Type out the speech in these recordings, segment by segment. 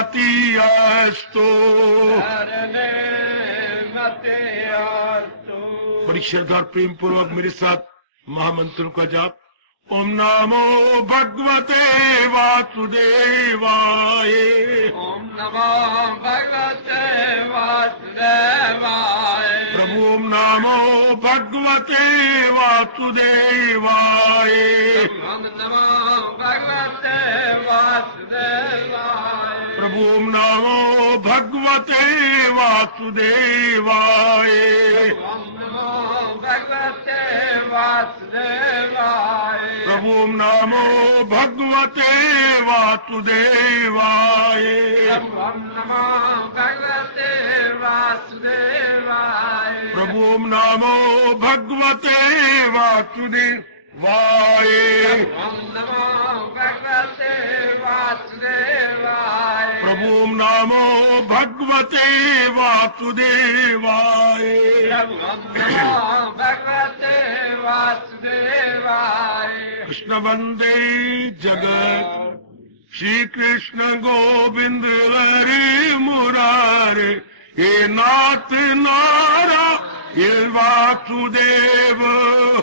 मतियास्तु बड़ी श्रद्धा और प्रेम पूर्वक मेरे साथ महामंत्रों का जाप। ओम नमो भगवते वासुदेवाय। ओम नमो भगवते वासुदेवाय। प्रभु ओम नमो भगवते वासुदेवाय। ओम नमो भगवते वासुदेवाय। प्रभु ओम नमो भगवते वासुदेवाय। ओम नमो भगवते वासुदेवाय। प्रभु ओम नमो भगवते वासुदेवाय। ओम नमो भगवते वासुदेवाय। प्रभु ओम नमो भगवते वासुदेवाय। ओम नमो भगवते वासुदेवाय। प्रभु ओम नमो भगवते वासुदेवाय। ओम नमो भगवते वासुदेवाय। कृष्ण वंदे जगत श्री कृष्ण गोविंद हरे मुरारे हे नाथ नारा ये वासुदेव।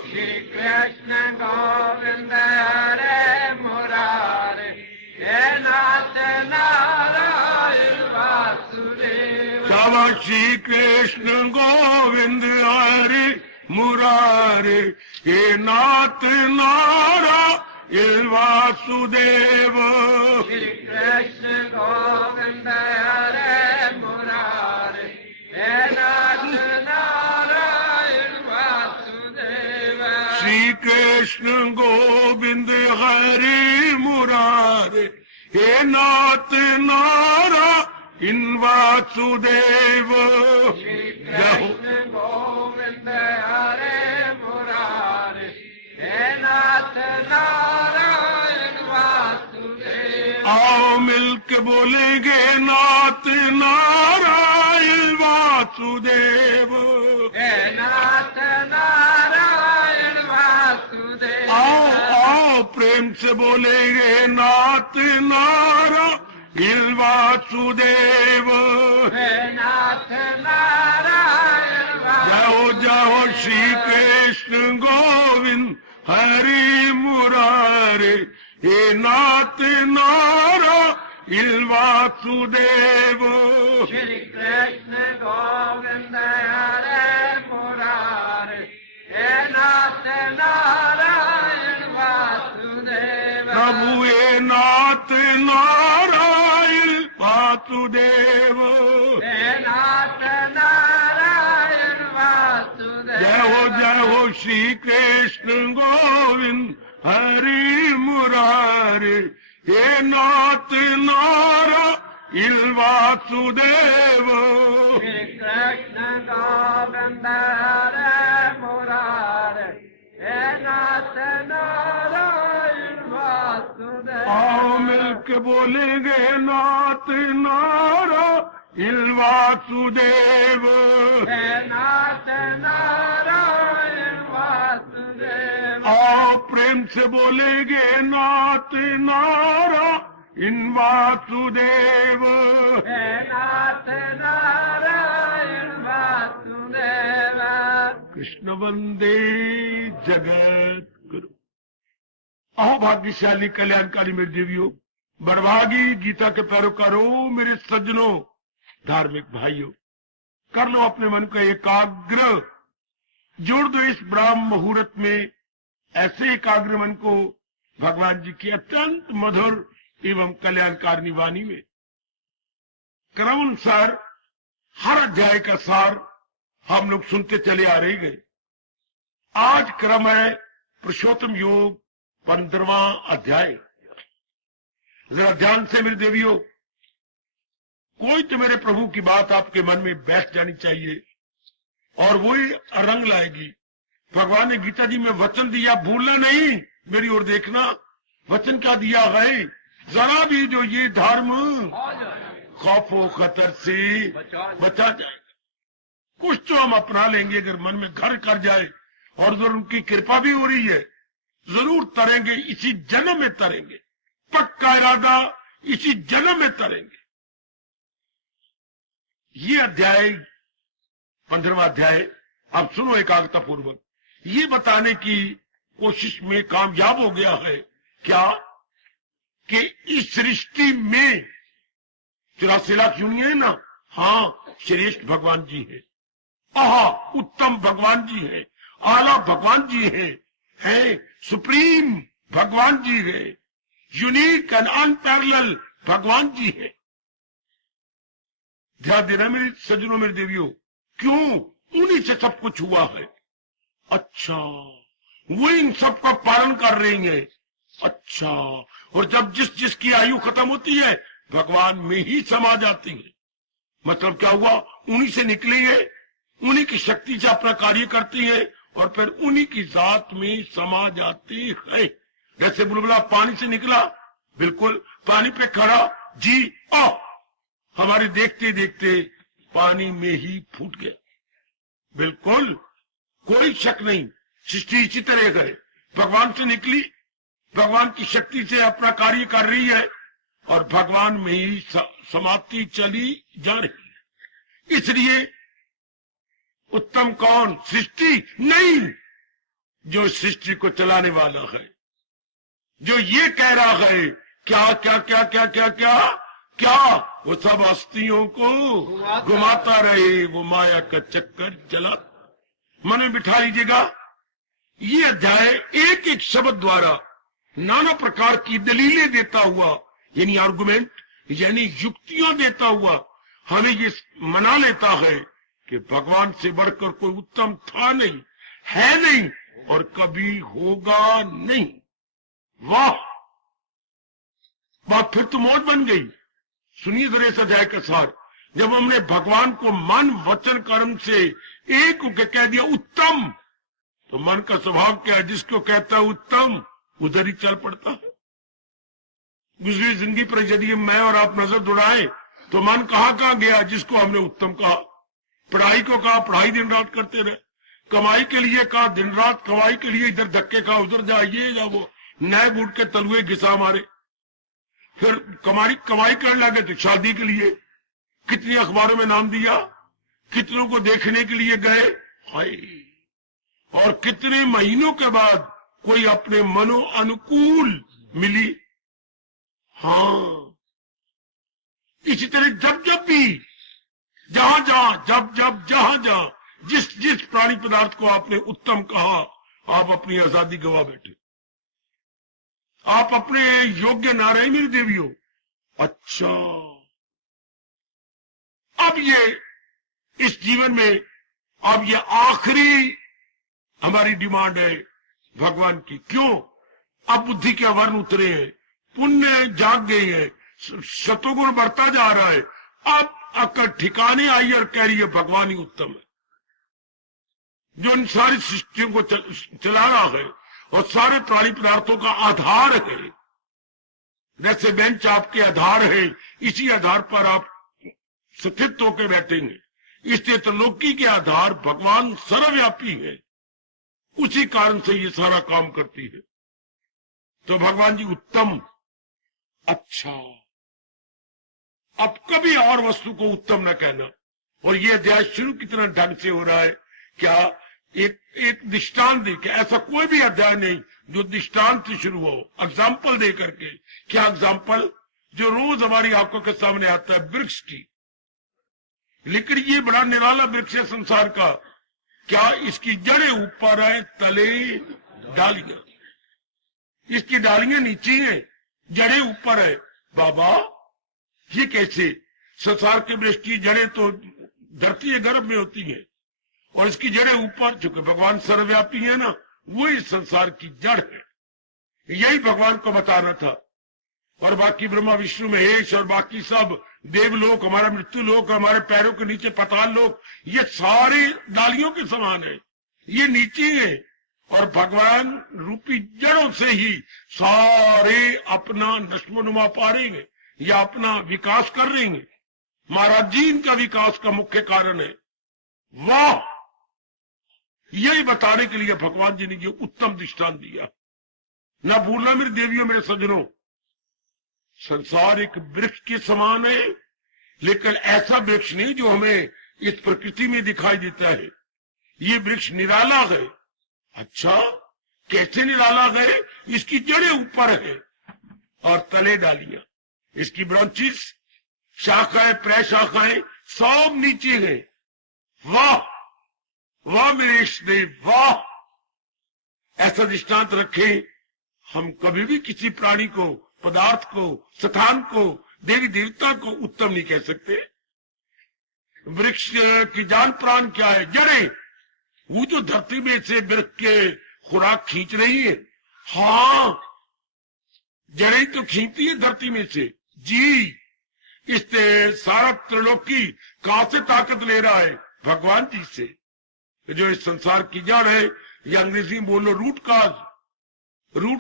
श्री कृष्ण गोविंद हरे मुरारे हे नाथ नारायण वासुदेव। तब श्री कृष्ण गोविंद हरे मुरारे हे नाथ नारा ये वासुदेव। श्री कृष्ण गोविंद हरे मुरारे हे नाथ नारायण वासुदेव। श्री कृष्ण गोविंद हरे मुरारे हे नाथ नारा इन वासुदेव। श्री कृष्ण गोविंद हरे मुरारे हे नाथ नारायण वासुदेव। आओ मिलके बोलेंगे नाथ नारायण वासुदेव। हे नाथ नारायण वासुदेव। आओ आओ प्रेम से बोलेंगे नाथ नारायण वासुदेव। हे नाथ नारायण जाओ जाओ श्री कृष्ण गोविंद हरि मुरारे हे नाथ नारायण वासुदेव। श्री कृष्ण गोविंद हरे मुरारे हे नाथ नारायण वासुदेव। प्रभु हे नाथ नारायण वासुदेव। हे नाथ नारायण वासुदेव। जय हो श्री कृष्ण गोविंद हरि मुरारे हे नाथ नारायण वासुदेव। श्री कृष्ण गोविंद हरे मुरारे हे नाथ नारायण वासुदेव। आओ मिलके बोलेंगे नाथ नारायण वासुदेव। हे नाथ नारायण वासुदेव। आओ प्रेम से बोलेंगे नाथ नारायण वासुदेव। हे नाथ नारायण वासुदेव। कृष्ण वंदे जगत गुरु। अहो भाग्यशाली कल्याणकारी मेरे देवियों, बड़भागी गीता के पैरोकारों, मेरे सज्जनों, धार्मिक भाइयों, कर लो अपने मन को एकाग्र, जोड़ दो इस ब्राह्म मुहूर्त में ऐसे एकाग्र मन को भगवान जी की अत्यंत मधुर एवं कल्याणकारिणी वाणी में। क्रमानुसार हर अध्याय का सार हम लोग सुनते चले आ रहे गए। आज क्रम है पुरुषोत्तम योग 15वां अध्याय। जरा ध्यान से मेरे देवियों, कोई तो मेरे प्रभु की बात आपके मन में बैठ जानी चाहिए और वही रंग लाएगी। भगवान ने गीता जी में वचन दिया, भूलना नहीं, मेरी ओर देखना। वचन क्या दिया है, जरा भी जो ये धर्म खौफो खतर से बचा जाएगा। कुछ तो हम अपना लेंगे अगर मन में घर कर जाए, और जरूर उनकी कृपा भी हो रही है, जरूर तरेंगे, इसी जन्म में तरेंगे। पक्का इरादा, इसी जन्म में तरेंगे। ये अध्याय 15वां अध्याय आप सुनो एकाग्रता पूर्वक, ये बताने की कोशिश में कामयाब हो गया है क्या कि इस सृष्टि में 84 लाख यूनियन है ना, हाँ श्रेष्ठ भगवान जी है, आहा उत्तम भगवान जी है, आला भगवान जी है सुप्रीम भगवान जी है, यूनिक एंड अनपैरेलल भगवान जी है। ध्यान देना मेरे सज्जनों, मेरे देवियों, क्यों? उन्हीं से सब कुछ हुआ है। अच्छा, वो इन सब का पालन कर रही है। अच्छा, और जब जिसकी आयु खत्म होती है भगवान में ही समा जाती है। मतलब क्या हुआ? उन्हीं से निकली है, उन्हीं की शक्ति से अपना कार्य करती है और फिर उन्हीं की जात में समा जाती है। जैसे बुलबुला पानी से निकला, बिल्कुल पानी पे खड़ा, जी हमारे देखते देखते पानी में ही फूट गया। बिल्कुल कोई शक नहीं, सृष्टि इसी तरह है, भगवान से निकली, भगवान की शक्ति से अपना कार्य कर रही है और भगवान में ही समाप्ति चली जा रही है। इसलिए उत्तम कौन? सृष्टि नहीं, जो सृष्टि को चलाने वाला है, जो ये कह रहा है क्या क्या क्या क्या क्या क्या क्या वो सब हस्तियों को घुमाता रहे, वो माया का चक्कर चला। मन में बिठा लीजिएगा, ये अध्याय एक एक शब्द द्वारा नाना प्रकार की दलीलें देता हुआ, यानी आर्गुमेंट, यानी युक्तियां देता हुआ हमें ये मना लेता है कि भगवान से बढ़कर कोई उत्तम था नहीं, है नहीं और कभी होगा नहीं। वाह, बात फिर तो मौज बन गई। सुनिए जरा इस अध्याय का सार। जब हमने भगवान को मन वचन कर्म से एक होकर कह दिया उत्तम, तो मन का स्वभाव क्या है? जिसको कहता है उत्तम उधर ही चल पड़ता है। गुजरी जिंदगी पर यदि मैं और आप नजर दौड़ाए तो मन कहां गया? जिसको हमने उत्तम कहा। पढ़ाई को कहा, पढ़ाई दिन रात करते रहे। कमाई के लिए कहा, दिन रात कमाई के लिए इधर धक्के खा, उधर जा, ये जा वो, नए बूट के तलुए घिसा मारे। फिर कमाई करने लगे तो शादी के लिए कितनी अखबारों में नाम दिया, कितनों को देखने के लिए गए, हाय, और कितने महीनों के बाद कोई अपने मनो अनुकूल मिली। हाँ, इसी तरह जब भी जहां जहां जिस प्राणी पदार्थ को आपने उत्तम कहा, आप अपनी आजादी गवा बैठे, आप अपने योग्य ना रहे मेरी देवियों। अच्छा, अब ये इस जीवन में अब ये आखिरी हमारी डिमांड है भगवान की। क्यों? अब बुद्धि के वर्ण उतरे हैं, पुण्य जाग गई है, शतोगुण बढ़ता जा रहा है। अब अकल ठिकाने आई और कह रही है भगवान ही उत्तम है, जो इन सारी सृष्टियों को चला रहा है और सारे प्राणी पदार्थों का आधार है। जैसे बेंच आपके आधार है, इसी आधार पर आप स्थित होकर बैठेंगे। इसलिए त्रिलोकी के आधार भगवान सर्वव्यापी है, उसी कारण से ये सारा काम करती है। तो भगवान जी उत्तम। अच्छा, अब कभी और वस्तु को उत्तम न कहना। और ये अध्याय शुरू कितना ढंग से हो रहा है। क्या एक दृष्टांत दे के, ऐसा कोई भी अध्याय नहीं जो दृष्टांत से शुरू हो, एग्जाम्पल दे करके। क्या एग्जाम्पल? जो रोज हमारी आंखों के सामने आता है, वृक्ष की। लेकिन ये बड़ा निराला वृक्ष है संसार का। क्या इसकी जड़ें ऊपर है, तले डालियां, इसकी डालियां नीचे हैं, जड़ें ऊपर है। बाबा ये कैसे? संसार के वृक्ष की जड़ें तो धरती के गर्भ में होती है और इसकी जड़ें ऊपर, चूंकि भगवान सर्वव्यापी है ना, वो इस संसार की जड़ है। यही भगवान को बताना था। और बाकी ब्रह्मा विष्णु महेश और बाकी सब देवलोक, हमारा मृत्यु लोक, हमारे पैरों के नीचे पाताल लोक, ये सारे डालियों के समान है, ये नीचे है। और भगवान रूपी जड़ों से ही सारे अपना नश्मनुमा पारेंगे या अपना विकास कर रहेंगे। महाराज जी इनका विकास का मुख्य कारण है। वाह, यही बताने के लिए भगवान जी ने ये उत्तम दृष्टांत दिया। ना भूलना मेरे देवियों, मेरे सज्जनों, संसार एक वृक्ष के समान है, लेकिन ऐसा वृक्ष नहीं जो हमें इस प्रकृति में दिखाई देता है। ये वृक्ष निराला है। अच्छा, कैसे निराला है? इसकी जड़ें ऊपर है और तले डालियां, इसकी ब्रांचिस, शाखाएं, प्रशाखाएं सब नीचे है। वाह वाह मेरे इष्टदेव, वाह! ऐसा दृष्टांत रखें, हम कभी भी किसी प्राणी को, पदार्थ को, स्थान को, देवी देवता को उत्तम नहीं कह सकते। वृक्ष की जान प्राण क्या है? जड़ें। वो जो धरती में से वृक्ष के खुराक खींच रही है। हाँ, जड़ें तो खींचती है धरती में से। जी, इससे सारा त्रिलोकी कहां से ताकत ले रहा है? भगवान जी से। जो इस संसार की जड़ है, या अंग्रेजी में बोलो root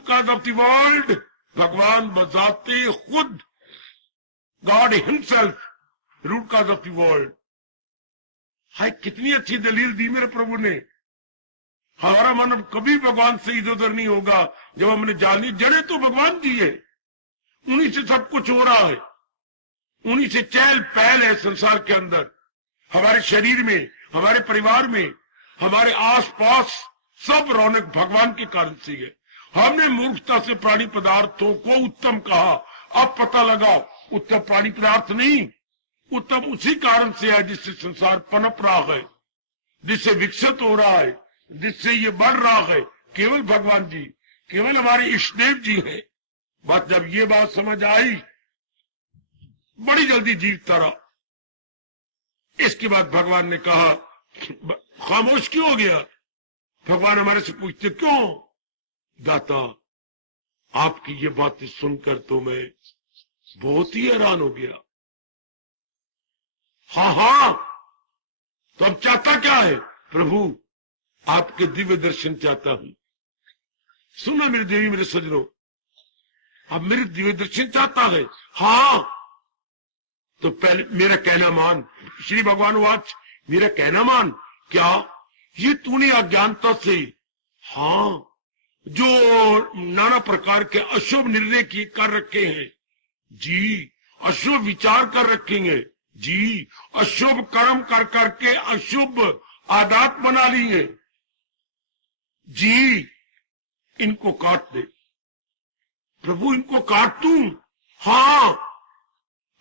cause of the world, भगवान बजाते खुद, God himself, root cause of the world. हाय, कितनी अच्छी दलील दी मेरे प्रभु ने। हमारा मानव कभी भगवान से इधर उधर नहीं होगा जब हमने जानी जड़ें तो भगवान दी है, उन्हीं से सब कुछ हो रहा है, उन्हीं से चहल पहल है संसार के अंदर, हमारे शरीर में, हमारे परिवार में, हमारे आसपास सब रौनक भगवान के कारण से है। हमने मूर्खता से प्राणी पदार्थों को उत्तम कहा। अब पता लगा उत्तम प्राणी पदार्थ नहीं, उत्तम उसी कारण से है जिससे संसार पनप रहा है, जिससे विकसित हो रहा है, जिससे ये बढ़ रहा है। केवल भगवान जी, केवल हमारे इष्टदेव जी है। बस जब ये बात समझ आई, बड़ी जल्दी जीतता रहा। इसके बाद भगवान ने कहा, खामोश क्यों हो गया? भगवान हमारे से पूछते, क्यों? दाता, आपकी ये बातें सुनकर तो मैं बहुत ही हैरान हो गया। हाँ, तो अब चाहता क्या है? प्रभु, आपके दिव्य दर्शन चाहता हूं। सुना मेरी देवी, मेरे सजनों, अब मेरे दिव्य दर्शन चाहता है। हाँ, तो पहले मेरा कहना मान। श्री भगवान वाच, मेरा कहना मान। क्या? ये तूने अज्ञानता से, हाँ, जो नाना प्रकार के अशुभ निर्णय की कर रखे हैं, जी, अशुभ विचार कर रखेंगे, जी, अशुभ कर्म कर करके अशुभ आदत बना ली है, जी, इनको काट दे। प्रभु, इनको काट दूं? हाँ,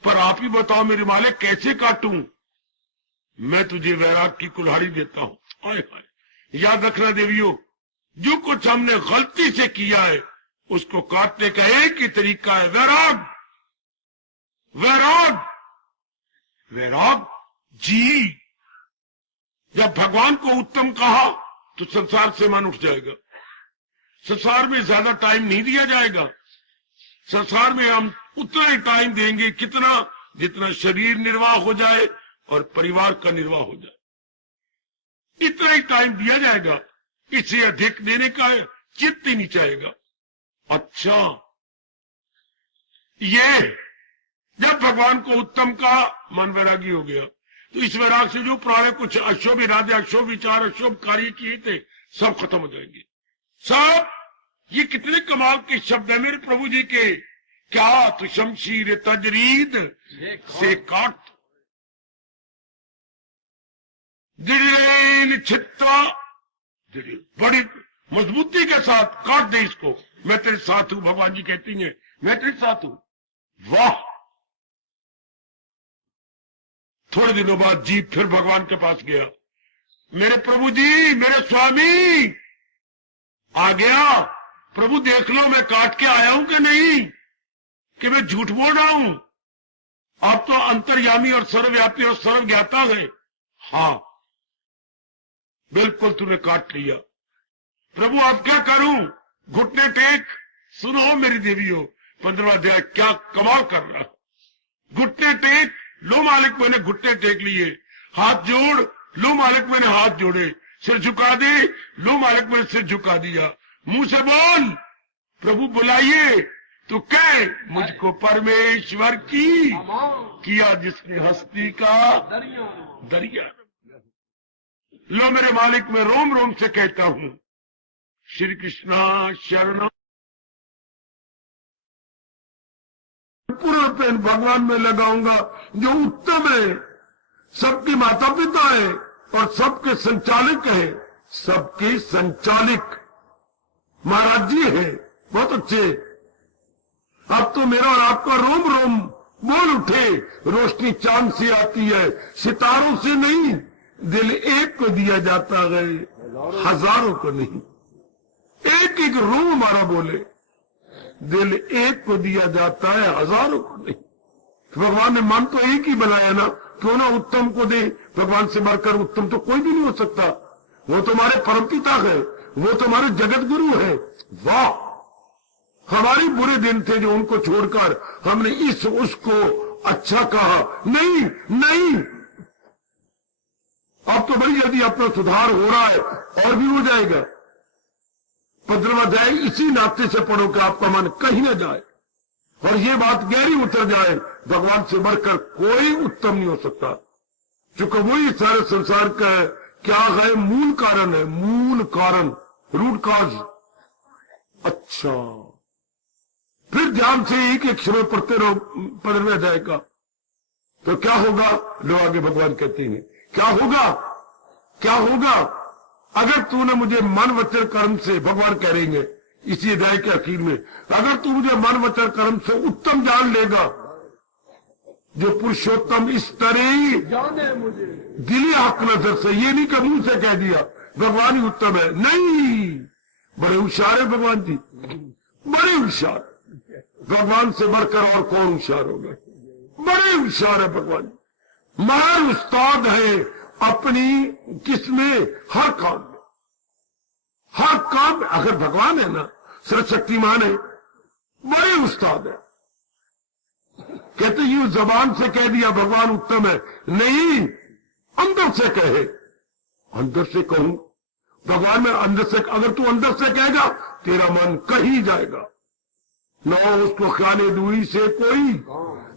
पर आप ही बताओ मेरे मालिक, कैसे काटूं? मैं तुझे वैराग की कुल्हाड़ी देता हूं। हाय हाय, याद रखना देवियों, जो कुछ हमने गलती से किया है उसको काटने का एक ही तरीका है, वैराग। वैराग, वैराग, जी। जब भगवान को उत्तम कहा तो संसार से मन उठ जाएगा। संसार में ज्यादा टाइम नहीं दिया जाएगा। संसार में हम उतना ही टाइम देंगे, कितना? जितना शरीर निर्वाह हो जाए और परिवार का निर्वाह हो जाए, इतना ही टाइम दिया जाएगा। इससे अधिक देने का चित्त ही नहीं चाहेगा। अच्छा, ये जब भगवान को उत्तम का मन वैरागी हो गया, तो इस वैराग से जो पुराने कुछ अशुभ इरादे, अशुभ विचार, अशुभ कार्य किए थे, सब खत्म हो जाएंगे। सब। ये कितने कमाल के शब्द है मेरे प्रभु जी के। क्या? तो शमशीर तजरीद से काट, दिल छित्ता, बड़ी मजबूती के साथ काट दे इसको। मैं तेरे साथ हूं, भगवान जी कहती हैं, मैं तेरे साथ हूं। वाह! थोड़े दिनों बाद जीव फिर भगवान के पास गया। मेरे प्रभु जी, मेरे स्वामी, आ गया। प्रभु देख लो मैं काट के आया हूं कि नहीं, कि मैं झूठ बोल रहा हूं। आप तो अंतर्यामी और सर्वव्यापी और सर्वज्ञाता है। हाँ, बिल्कुल तूने काट लिया। प्रभु अब क्या करूं? घुटने टेक। सुनो मेरी देवियों, 15वां अध्याय क्या कमाल कर रहा। घुटने टेक। लो मालिक, मैंने घुटने टेक लिए। हाथ जोड़। लो मालिक, मैंने हाथ जोड़े। सिर झुका दे। लो मालिक, मैंने सिर झुका दिया। मुंह से बोल। प्रभु बुलाइए तो कह, मुझको परमेश्वर की किया जिसने हस्ती का दरिया। लो मेरे मालिक, मैं रोम रोम से कहता हूं, श्री कृष्णा शरणम। पूर्ण पेन भगवान में लगाऊंगा जो उत्तम है, सबके माता पिता है और सबके संचालक है, सबके संचालक महाराज जी है, बहुत अच्छे। अब तो मेरा और आपका रोम रोम बोल उठे, रोशनी चांद से आती है, सितारों से नहीं। दिल एक को दिया जाता है, हजारों को नहीं। एक एक रोम हमारा बोले, दिल एक को दिया जाता है, हजारों को नहीं। तो भगवान ने मन तो एक ही बनाया ना, क्यों ना उत्तम को दे। भगवान से बढ़कर उत्तम तो कोई भी नहीं हो सकता। वो तो हमारे परमपिता है, वो तो हमारे जगत गुरु है। वाह, हमारे बुरे दिन थे जो उनको छोड़कर हमने इस उसको अच्छा कहा। नहीं नहीं, अब तो बड़ी जल्दी अपना सुधार हो रहा है और भी हो जाएगा। 15वां अध्याय इसी नाते से पढ़ो कि आपका मन कहीं न जाए और ये बात गहरी उतर जाए, भगवान से बढ़कर कोई उत्तम नहीं हो सकता, क्योंकि वही सारे संसार का क्या है, मूल कारण है, मूल कारण, रूट कॉज। अच्छा, फिर ध्यान से एक एक समय पढ़ते रहो 15वें अध्याय का, तो क्या होगा? लो आगे भगवान कहते हैं क्या होगा, क्या होगा अगर तूने मुझे मन वचन कर्म से, भगवान कह रहे हैं इसी अध्याय के आखिर में, अगर तू मुझे मन वचन कर्म से उत्तम जान लेगा, जो पुरुषोत्तम इस तरह जाने मुझे दिली हक नजर से, ये नहीं कि मुंह से कह दिया भगवान ही उत्तम है, नहीं, बड़े होशियार है भगवान जी, बड़े होशियार। भगवान से बढ़कर और कौन होशियार होगा? बड़े होशियार है भगवान, महान उस्ताद है अपनी किसमें, हर काम में, हर काम। अगर भगवान है ना, सर्वशक्तिमान है, बड़े उस्ताद है। कहते यूं जबान से कह दिया भगवान उत्तम है, नहीं, अंदर से कहे, अंदर से कहूं भगवान में, अंदर से, अगर तू अंदर से कहेगा तेरा मन कहीं जाएगा न उसको खाने दुई से कोई।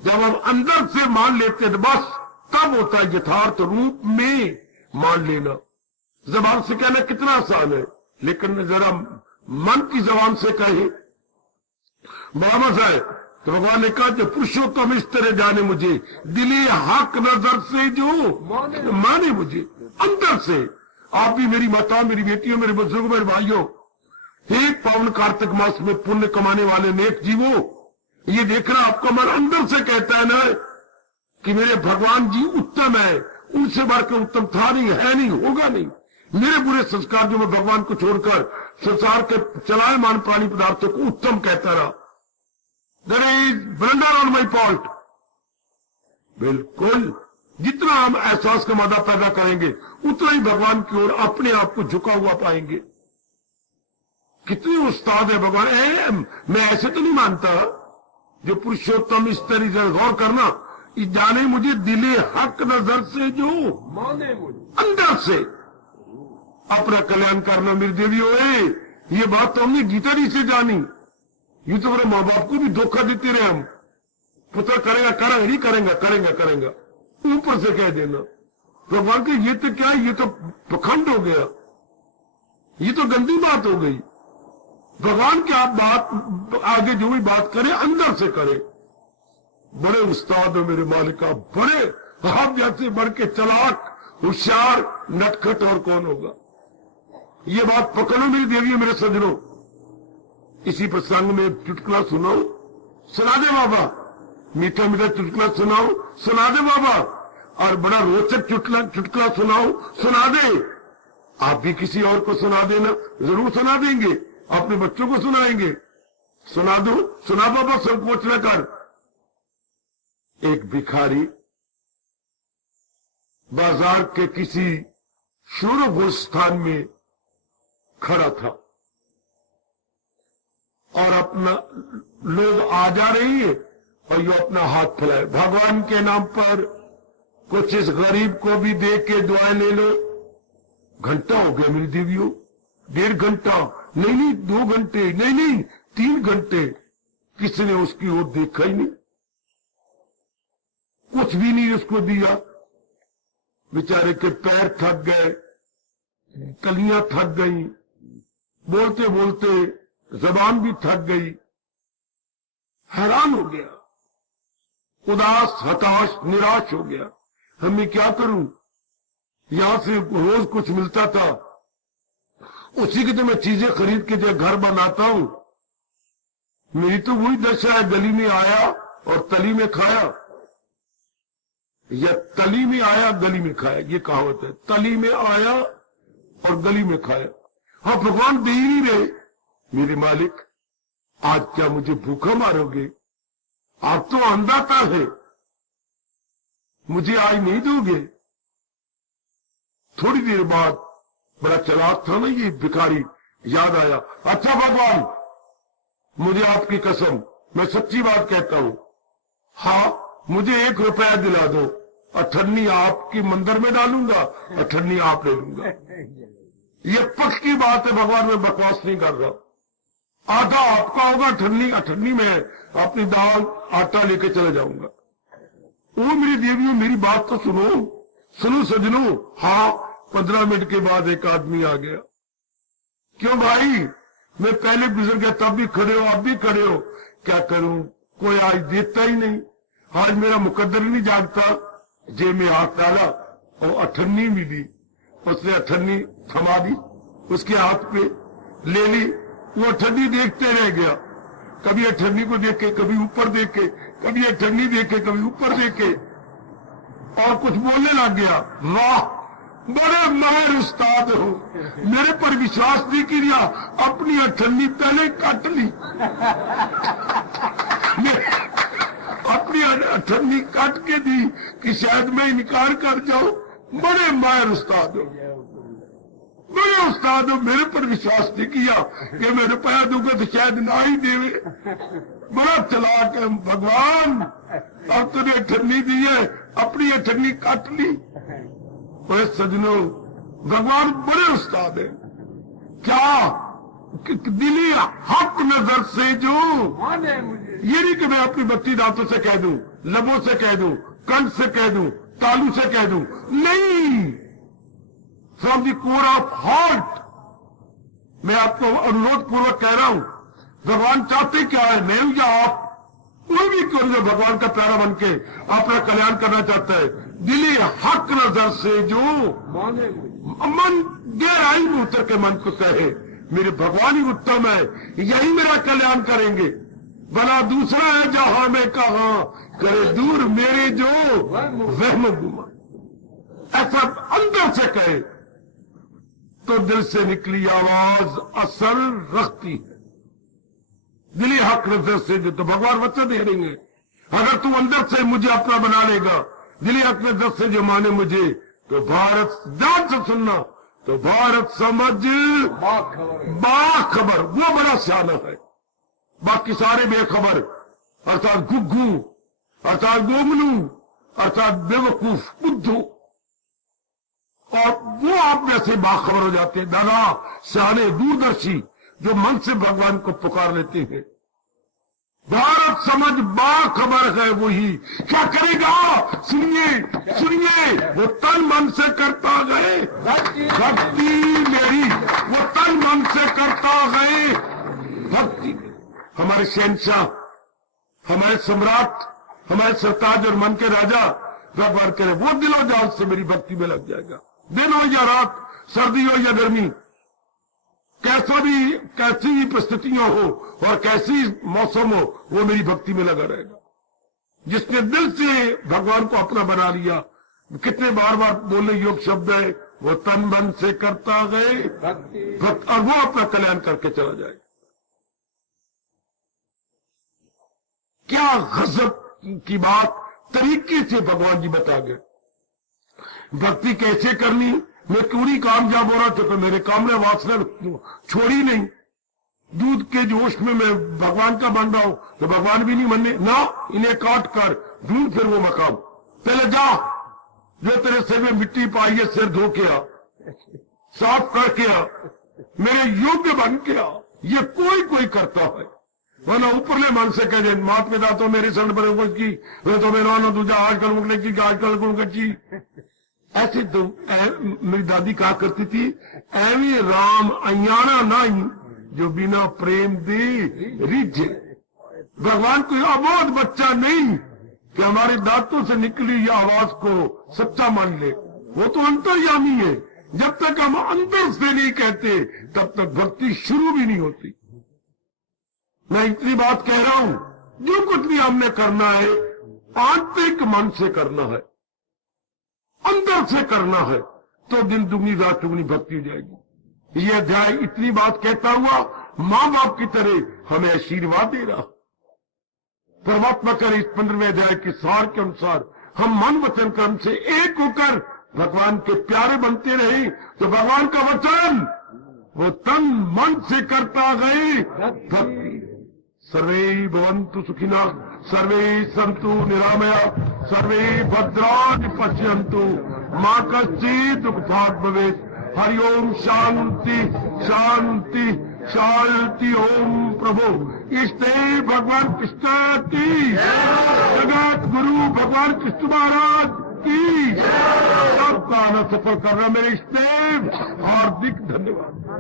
जब हम अंदर से मान लेते हैं तो बस तब होता है यथार्थ रूप में मान लेना। जबान से कहना कितना आसान है, लेकिन जरा मन की जबान से कहे बड़ा मजा है। तो भगवान ने कहा कि पुरुषोत्तम इस तरह जाने मुझे, दिले हक नजर से जो माने मुझे अंदर से। आप भी मेरी माता, मेरी बेटियों, मेरे बुजुर्गों, मेरे भाइयों, एक पावन कार्तिक मास में पुण्य कमाने वाले नेक जीवों, ये देखना आपका मन अंदर से कहता है ना कि मेरे भगवान जी उत्तम है, उनसे बढ़कर उत्तम था नहीं, है नहीं, होगा नहीं। मेरे बुरे संस्कार जो मैं भगवान को छोड़कर संसार के चलायमान प्राणी पदार्थों को उत्तम कहता रहा, there is blunder on my part. बिल्कुल, जितना हम एहसास का मादा पैदा करेंगे उतना ही भगवान की ओर अपने आप को झुका हुआ पाएंगे। कितने उस्ताद है भगवान। मैं ऐसे तो नहीं मानता, जो पुरुषोत्तम इस तरह से गौर करना, जाने मुझे दिले हक नजर से जो माने मुझे अंदर से अपना कल्याण करना। मेरी देवी होए, ये बात तो हमने गीता जी से जानी। ये तो मेरे माँ बाप को भी धोखा देते रहे हम, पुत्र करेगा, करेगा नहीं, करेंगे करेंगे करेंगे, ऊपर से कह देना। भगवान के ये तो क्या है, ये तो पखंड हो गया, ये तो गंदी बात हो गई। भगवान की आप बात आगे जो भी बात करे अंदर से करे। बड़े उस्ताद हो मेरे मालिका, बड़े, आप जैसे बढ़ के चलाक, होशियार, नटखट और कौन होगा। ये बात पकड़ो मेरी देवी, मेरे सजनों। इसी प्रसंग में चुटकुला सुनाओ, सुना दे बाबा, मीठा मीठा चुटकुला सुनाओ, सुना दे बाबा, और बड़ा रोचक चुटकुला सुनाओ, सुना दे। आप भी किसी और को सुना देना, जरूर सुना देंगे, अपने बच्चों को सुनाएंगे। सुना दो, सुना बाबा, संकोच न कर। एक भिखारी बाजार के किसी शोरगुल स्थान में खड़ा था और अपना लोग आ जा रही है और ये अपना हाथ फैलाए, भगवान के नाम पर कुछ इस गरीब को भी दे के दुआएं ले लो। घंटा हो गया मेरी देवियों, 1.5 घंटा नहीं नहीं, 2 घंटे नहीं नहीं, 3 घंटे, किसी ने उसकी ओर देखा ही नहीं, कुछ भी नहीं उसको दिया। बेचारे के पैर थक गए, कलियां थक गई, बोलते बोलते जबान भी थक गई, हैरान हो गया। उदास, हताश, निराश हो गया। अब मैं क्या करूं? यहां से रोज कुछ मिलता था, उसी की तो मैं चीजें खरीद के जो घर बनाता हूं। मेरी तो वही दशा है, गली में आया और तली में खाया, या तली में आया गली में खाया, ये कहावत है। तली में आया और गली में खाया। हाँ, भगवान दे ही नहीं रहे। मेरे मालिक, आज क्या मुझे भूखा मारोगे? आप तो अंधाता है, मुझे आज नहीं दोगे? थोड़ी देर बाद बड़ा चालाक था ना ये भिखारी, याद आया। अच्छा भगवान, मुझे आपकी कसम, मैं सच्ची बात कहता हूं, हाँ मुझे 1 रुपया दिला दो, अठन्नी आपकी मंदिर में डालूंगा, अठन्नी आप ले लूंगा। ये पक्की बात है भगवान, मैं बकवास नहीं कर रहा। आधा आपका होगा, अठन्नी में अपनी दाल आटा लेके चले जाऊंगा। ओ मेरी देवियों, मेरी बात तो सुनो सजनों। हाँ, 15 मिनट के बाद एक आदमी आ गया। क्यों भाई, मैं पहले गुजर गया, तब भी खड़े हो, अब भी खड़े हो। क्या करूं, कोई आज देता ही नहीं। आज मेरा मुकद्दर नहीं जागता। जेब में हाथ डाला और अठन्नी मिली। उसने अठन्नी थमा दी, उसके हाथ पे ले ली। वो अठन्नी देखते रह गया, कभी अठन्नी को देखे, कभी ऊपर देखे, कभी अठन्नी देखे, कभी ऊपर देखे, और कुछ बोलने लग गया। वाह, बड़े माहिर उस्ताद हो, मेरे पर विश्वास नहीं किया, अपनी अठन्नी पहले काट ली। अपनी अठन्नी काट के दी कि शायद मैं इनकार कर जाऊं। बड़े माहिर उस्ताद हो, बड़े उस्ताद हो, मेरे पर विश्वास नहीं किया कि मैं रुपया दूंगा तो शायद ना ही देवे। बड़ा चालाक है भगवान, अब तुझे अठन्नी दी है, अपनी अठन्नी काट ली। और सजनों, भगवान बड़े उस्ताद है। क्या दिली हक नजर से जो, ये नहीं कि मैं अपनी बत्ती दांतों से कह दूं, लबों से कह दूं, कंठ से कह दूं, तालू से कह दूं, नहीं, from the core of heart मैं आपको अनुरोध पूर्वक कह रहा हूं। भगवान चाहते क्या है, मैं या आप, कोई भी करो जो भगवान का प्यारा बन के अपना कल्याण करना चाहता है, दिली हक नजर से जो मन गहराई में उतर के मन को कहे मेरे भगवान ही उत्तम है, यही मेरा कल्याण करेंगे, भला दूसरा है जहां में कहा करे दूर मेरे जो वहम गुमा। ऐसा अंदर से कहे तो दिल से निकली आवाज असर रखती है। दिली हक नजर से जो, तो भगवान वचन दे देंगे, अगर तू अंदर से मुझे अपना बना लेगा, दिली हक नजर से जो माने मुझे, तो भारत ध्यान से सुनना, तो भारत समझ बाखबर, वो बड़ा सियाना है, बाकी सारे बेखबर, अर्थात गुग्गू, अर्थात गोमनू, अर्थात बेवकूफ, बुद्धू, और वो आप वैसे बाखबर हो जाते हैं, दादा सियाने दूरदर्शी, जो मन से भगवान को पुकार लेते हैं। भारत समझ बाखबर है वही, क्या करेगा सुनिए सुनिए, वो तन मन से करता गए भक्ति मेरी, वो तन मन से करता गए भक्ति। हमारे शहंशाह, हमारे सम्राट, हमारे सरताज और मन के राजा भगवान करे, वो दिलो जान से मेरी भक्ति में लग जाएगा। दिन हो या रात, सर्दी हो या गर्मी, कैसी भी परिस्थितियां हो और कैसी मौसम हो, वो मेरी भक्ति में लगा रहेगा। जिसने दिल से भगवान को अपना बना लिया, कितने बार बार बोले योग शब्द है, वो तन मन से करता गए भक्त, और वो अपना कल्याण करके चला जाए। क्या गजब की बात तरीके से भगवान जी बता गए। भक्ति कैसे करनी, मैं क्यों नहीं कामयाब हो रहा, क्योंकि मेरे काम में वासना छोड़ी नहीं। दूध के जोश में मैं भगवान का बन रहा हूं, तो भगवान भी नहीं बनने ना, इन्हें काट कर ढूंढ फिर वो मकाम। पहले जा, जो तेरे सिर में मिट्टी पाई है, सिर धो के आ, साफ करके आ, मेरे योग्य बन के आ। ये कोई करता है, वरना ऊपरले मन से कह दे मात पिता तो मेरे संग पर की, तो मेरा नो दूजा आजकल मुकले की, आजकल गुण कच्ची। ऐसे तो मेरी दादी कहा करती थी, एवी राम अयाना नहीं जो बिना प्रेम दे रिझे। भगवान कोई अबोध बच्चा नहीं कि हमारे दांतों से निकली यह आवाज को सच्चा मान ले। वो तो अंतर्यामी है। जब तक हम अंदर से नहीं कहते तब तक भक्ति शुरू भी नहीं होती। मैं इतनी बात कह रहा हूं, जो कुछ भी हमने करना है आंतरिक मन से करना है, अंदर से करना है, तो दिन दुगनी रात चुगनी भक्ति हो जाएगी। ये अध्याय इतनी बात कहता हुआ मां बाप की तरह हमें आशीर्वाद दे रहा। परमात्मा करे इस 15वें अध्याय के सार के अनुसार हम मन वचन कर्म से एक होकर भगवान के प्यारे बनते रहे, तो भगवान का वचन वो तन मन से करता गए भक्ति। सर्वे भवन्तु सुखिनः, सर्वे सन्तु निरामया, सर्वे भद्राणि पश्यन्तु, मा कश्चित् दुःखभाग् भवेत्। हरि ओम शांति शांति शांति। ओम प्रभु इष्टे भगवान कृष्ण की, जगत गुरु भगवान कृष्ण महाराज की। सबका आना सफल करना मेरे इष्टे। हार्दिक धन्यवाद।